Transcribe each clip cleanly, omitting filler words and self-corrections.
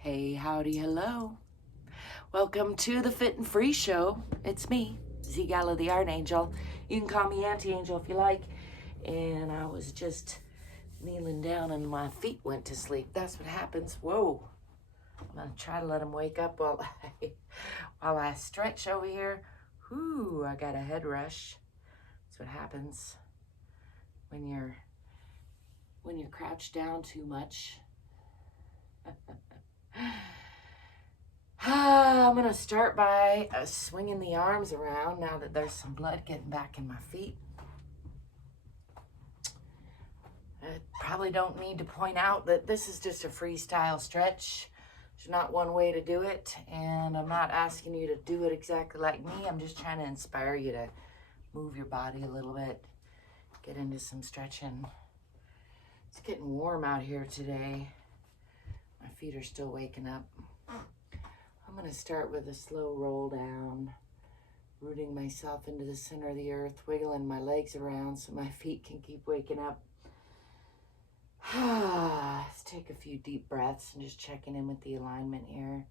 Hey, howdy, hello. Welcome to the Fit and Free Show. It's me, ZGALA the Art Angel. You can call me Auntie Angel if you like. And I was just kneeling down and my feet went to sleep. That's what happens. Whoa. I'm gonna try to let them wake up while I stretch over here. Whoo, I got a head rush. That's what happens when you're crouched down too much. I'm gonna start by swinging the arms around now that there's some blood getting back in my feet. I probably don't need to point out that this is just a freestyle stretch. There's not one way to do it, and I'm not asking you to do it exactly like me. I'm just trying to inspire you to move your body a little bit, get into some stretching. It's getting warm out here today. My feet are still waking up. I'm going to start with a slow roll down, rooting myself into the center of the earth, wiggling my legs around so my feet can keep waking up. Let's take a few deep breaths and just checking in with the alignment here.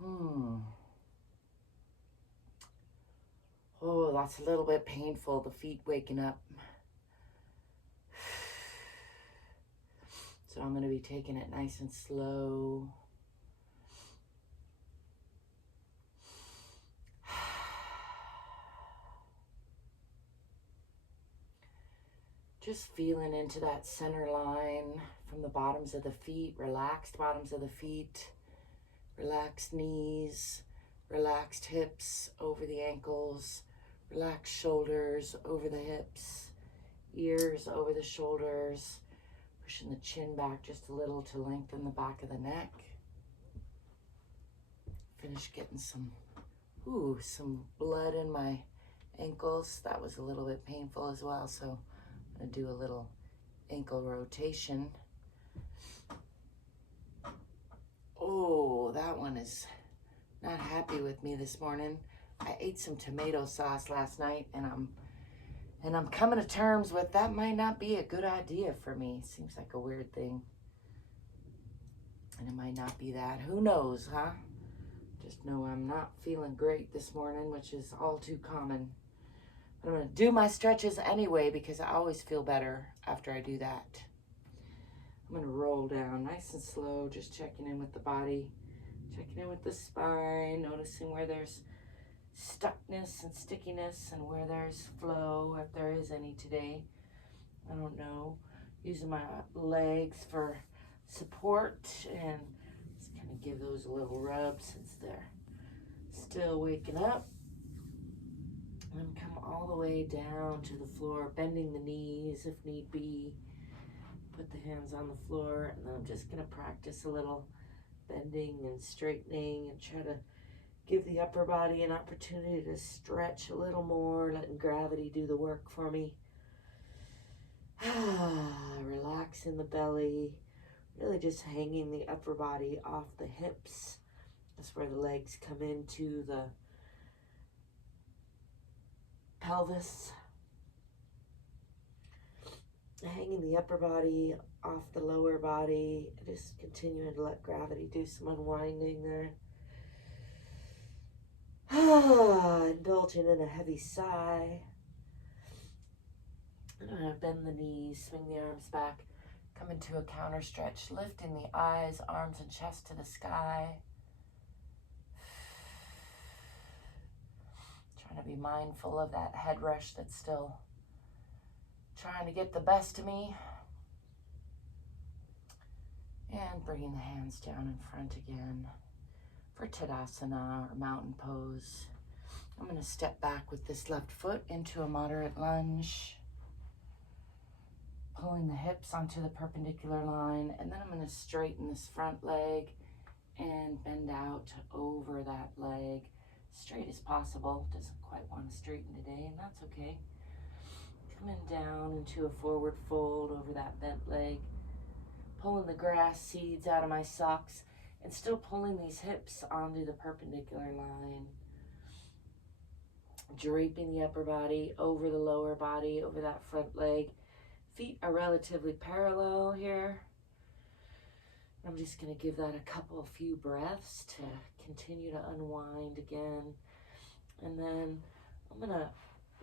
Oh, that's a little bit painful, the feet waking up. So I'm going to be taking it nice and slow. Just feeling into that center line from the bottoms of the feet, relaxed bottoms of the feet, relaxed knees, relaxed hips over the ankles, relaxed shoulders over the hips, ears over the shoulders, pushing the chin back just a little to lengthen the back of the neck. Finish getting some blood in my ankles. That was a little bit painful as well, so I'm gonna do a little ankle rotation. Oh, that one is not happy with me this morning. I ate some tomato sauce last night, and I'm coming to terms with that might not be a good idea for me. Seems like a weird thing. And it might not be that. Who knows, huh? Just know I'm not feeling great this morning, which is all too common. But I'm going to do my stretches anyway because I always feel better after I do that. I'm going to roll down nice and slow, just checking in with the body, checking in with the spine, noticing where there's stuckness and stickiness and where there's flow, if there is any today. I don't know. Using my legs for support and just kind of give those a little rub since they're still waking up. And come all the way down to the floor, bending the knees if need be. Put the hands on the floor, and then I'm just going to practice a little bending and straightening and try to give the upper body an opportunity to stretch a little more, letting gravity do the work for me. Relax in the belly, really just hanging the upper body off the hips. That's where the legs come into the pelvis. Hanging the upper body off the lower body, just continuing to let gravity do some unwinding there. Indulging in a heavy sigh. And I'm going to bend the knees, swing the arms back, come into a counter stretch, lifting the eyes, arms, and chest to the sky. Trying to be mindful of that head rush that's still trying to get the best of me. And bringing the hands down in front again for Tadasana or mountain pose. I'm going to step back with this left foot into a moderate lunge, pulling the hips onto the perpendicular line, and then I'm going to straighten this front leg and bend out over that leg, straight as possible. Doesn't quite want to straighten today, and that's okay. Coming down into a forward fold over that bent leg, pulling the grass seeds out of my socks, and still pulling these hips onto the perpendicular line. Draping the upper body over the lower body, over that front leg. Feet are relatively parallel here. I'm just going to give that a few breaths to continue to unwind again. And then I'm going to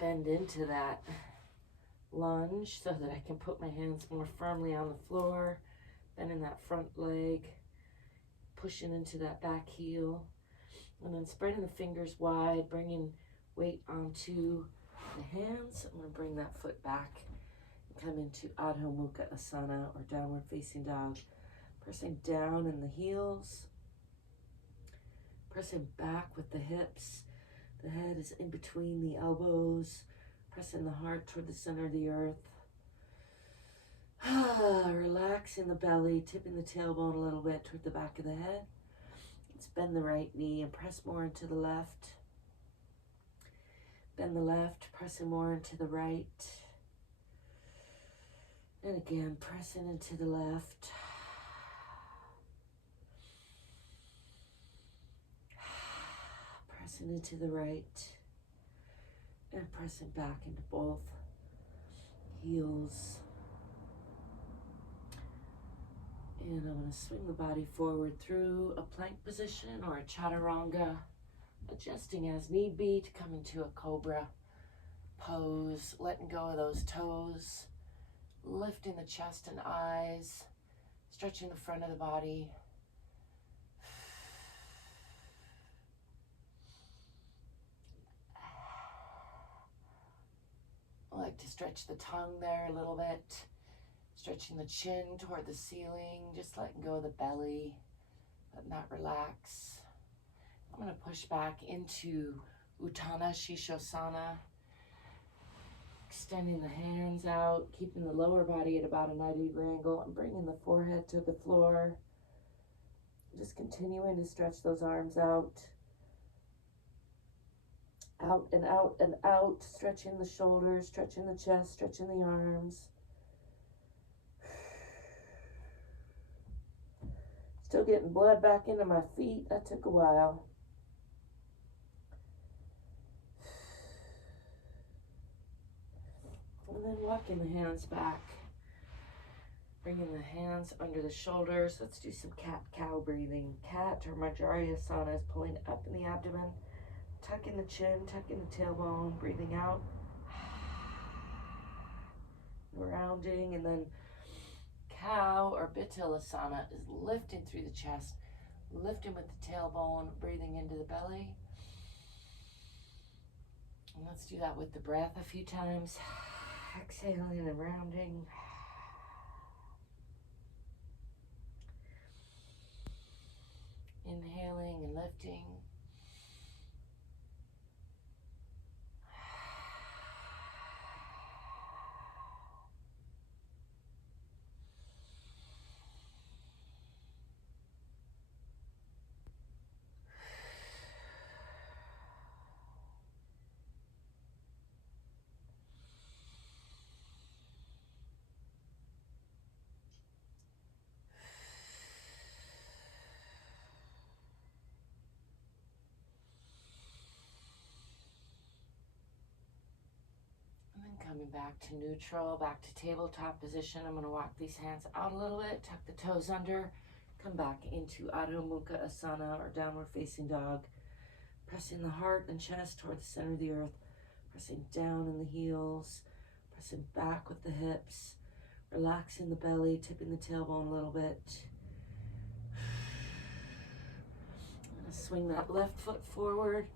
bend into that lunge so that I can put my hands more firmly on the floor, bending that front leg, pushing into that back heel, and then spreading the fingers wide, bringing weight onto the hands. I'm going to bring that foot back and come into Adho Mukha Asana, or downward facing dog. Pressing down in the heels, pressing back with the hips. The head is in between the elbows, pressing the heart toward the center of the earth. Relaxing the belly, tipping the tailbone a little bit toward the back of the head. Let's bend the right knee and press more into the left. Bend the left, pressing more into the right. And again, pressing into the left. Pressing into the right. And pressing back into both heels. And I'm going to swing the body forward through a plank position or a chaturanga, adjusting as need be to come into a cobra pose, letting go of those toes, lifting the chest and eyes, stretching the front of the body. I like to stretch the tongue there a little bit, stretching the chin toward the ceiling, just letting go of the belly, letting that relax. I'm going to push back into Utthana Shishosana, extending the hands out, keeping the lower body at about a 90-degree angle, and bringing the forehead to the floor. Just continuing to stretch those arms out. Out and out and out, stretching the shoulders, stretching the chest, stretching the arms. Still getting blood back into my feet. That took a while. And then walking the hands back. Bringing the hands under the shoulders. Let's do some cat-cow breathing. Cat or Majrayasana is pulling up in the abdomen. Tucking the chin, tucking the tailbone, breathing out. Rounding, and then cow or Bittilasana is lifting through the chest, lifting with the tailbone, breathing into the belly. And let's do that with the breath a few times. Exhaling and rounding. Inhaling and lifting. Coming back to neutral, back to tabletop position. I'm going to walk these hands out a little bit, tuck the toes under, come back into Adho Mukha Asana or downward facing dog. Pressing the heart and chest toward the center of the earth, pressing down in the heels, pressing back with the hips, relaxing the belly, tipping the tailbone a little bit. I'm going to swing that left foot forward.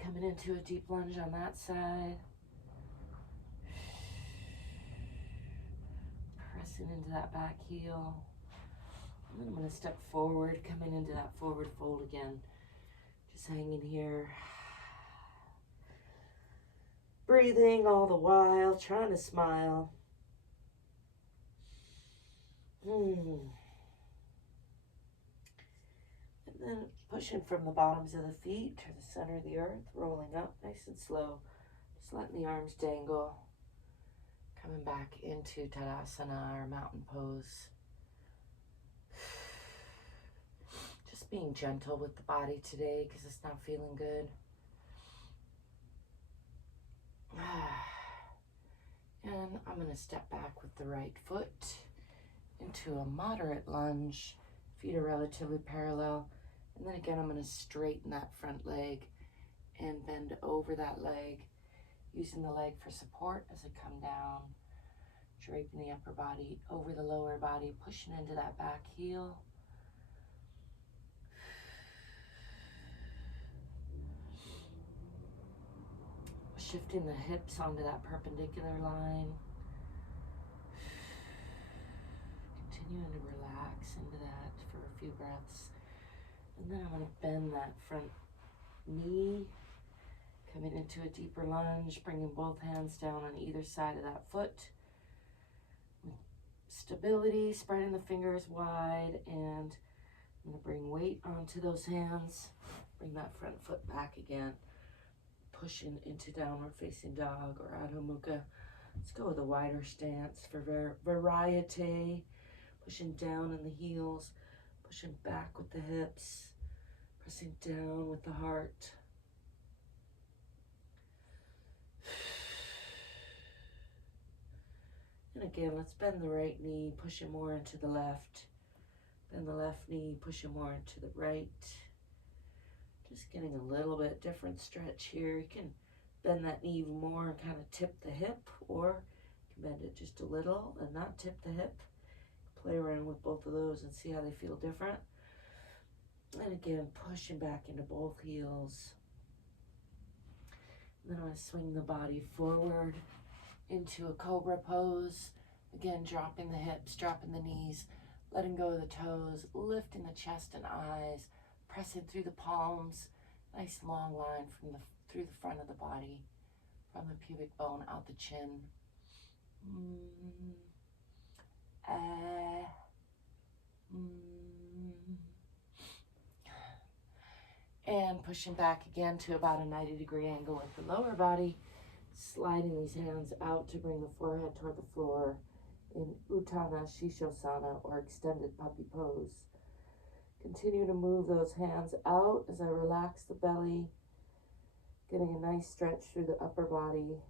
Coming into a deep lunge on that side. Pressing into that back heel. And then I'm going to step forward, coming into that forward fold again. Just hanging here. Breathing all the while, trying to smile. And then pushing from the bottoms of the feet to the center of the earth, rolling up nice and slow. Just letting the arms dangle. Coming back into Tadasana or mountain pose. Just being gentle with the body today because it's not feeling good. And I'm going to step back with the right foot into a moderate lunge. Feet are relatively parallel. And then again, I'm going to straighten that front leg and bend over that leg, using the leg for support as I come down, draping the upper body over the lower body, pushing into that back heel. Shifting the hips onto that perpendicular line. Continuing to relax into that for a few breaths. And then I'm going to bend that front knee, coming into a deeper lunge, bringing both hands down on either side of that foot. Stability, spreading the fingers wide, and I'm going to bring weight onto those hands. Bring that front foot back again. Pushing into downward facing dog or Adho Mukha. Let's go with a wider stance for variety. Pushing down in the heels, pushing back with the hips, pressing down with the heart. And again, let's bend the right knee, pushing more into the left. Bend the left knee, pushing more into the right. Just getting a little bit different stretch here. You can bend that knee even more and kind of tip the hip, or you can bend it just a little and not tip the hip. Play around with both of those and see how they feel different. And again, pushing back into both heels. And then I'm going to swing the body forward into a cobra pose. Again, dropping the hips, dropping the knees, letting go of the toes, lifting the chest and eyes, pressing through the palms. Nice long line through the front of the body, from the pubic bone out the chin. And pushing back again to about a 90-degree angle with the lower body, sliding these hands out to bring the forehead toward the floor in Utthana Shishosana, or extended puppy pose. Continue to move those hands out as I relax the belly, getting a nice stretch through the upper body.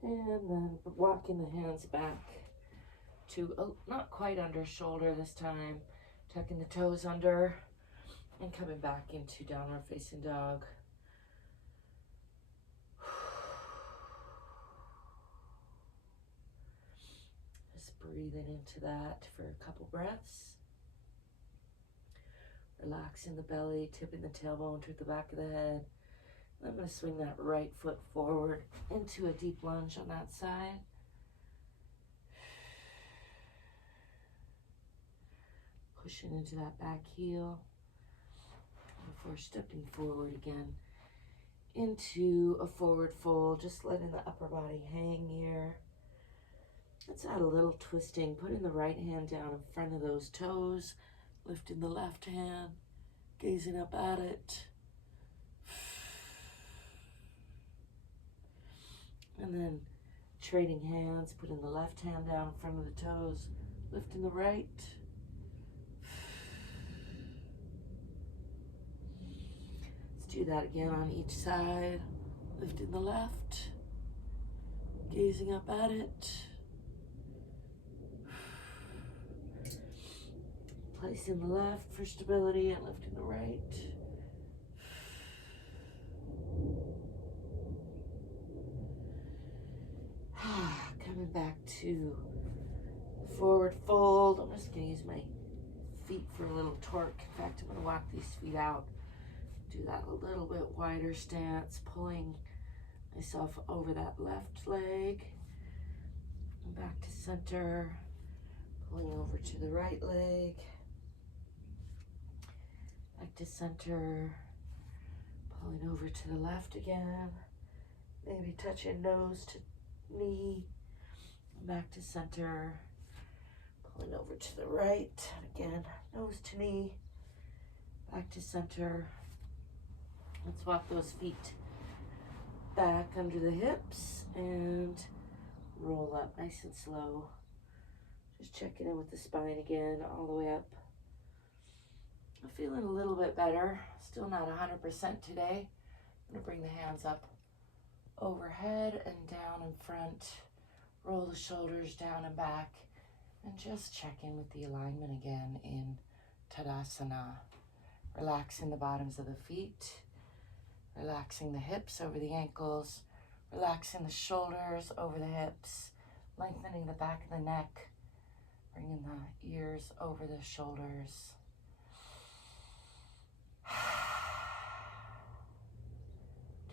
And then walking the hands back to not quite under shoulder this time, tucking the toes under and coming back into downward facing dog. Just breathing into that for a couple breaths. Relaxing the belly, tipping the tailbone to the back of the head. I'm going to swing that right foot forward into a deep lunge on that side. Pushing into that back heel before stepping forward again into a forward fold, just letting the upper body hang here. Let's add a little twisting, putting the right hand down in front of those toes, lifting the left hand, gazing up at it. And then trading hands, putting the left hand down in front of the toes, lifting the right. Let's do that again on each side, lifting the left, gazing up at it. Placing the left for stability and lifting the right. Coming back to forward fold. I'm just going to use my feet for a little torque. In fact, I'm going to walk these feet out. Do that a little bit wider stance, pulling myself over that left leg. And back to center. Pulling over to the right leg. Back to center. Pulling over to the left again. Maybe touching nose to knee. Back to center. Pulling over to the right. Again, nose to knee. Back to center. Let's walk those feet back under the hips and roll up nice and slow. Just checking in with the spine again, all the way up. I'm feeling a little bit better. Still not 100% today. I'm going to bring the hands up overhead and down in front. Roll the shoulders down and back. And just check in with the alignment again in Tadasana. Relaxing the bottoms of the feet. Relaxing the hips over the ankles. Relaxing the shoulders over the hips. Lengthening the back of the neck. Bringing the ears over the shoulders.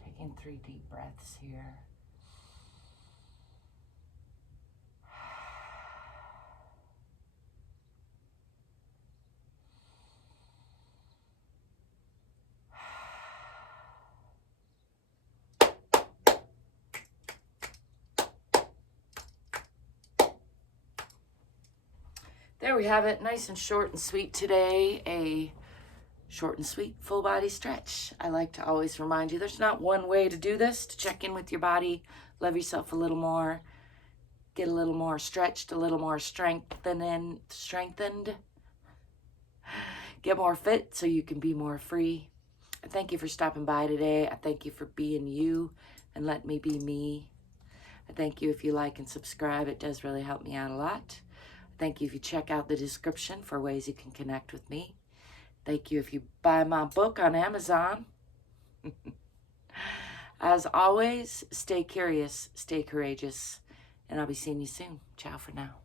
Taking 3 deep breaths here. There we have it, nice and short and sweet today. A short and sweet full body stretch. I like to always remind you there's not one way to do this, to check in with your body, love yourself a little more, get a little more stretched, a little more strengthened, get more fit so you can be more free. I thank you for stopping by today. I thank you for being you and let me be me. I thank you if you like and subscribe. It does really help me out a lot. Thank you if you check out the description for ways you can connect with me. Thank you if you buy my book on Amazon. As always, stay curious, stay courageous, and I'll be seeing you soon. Ciao for now.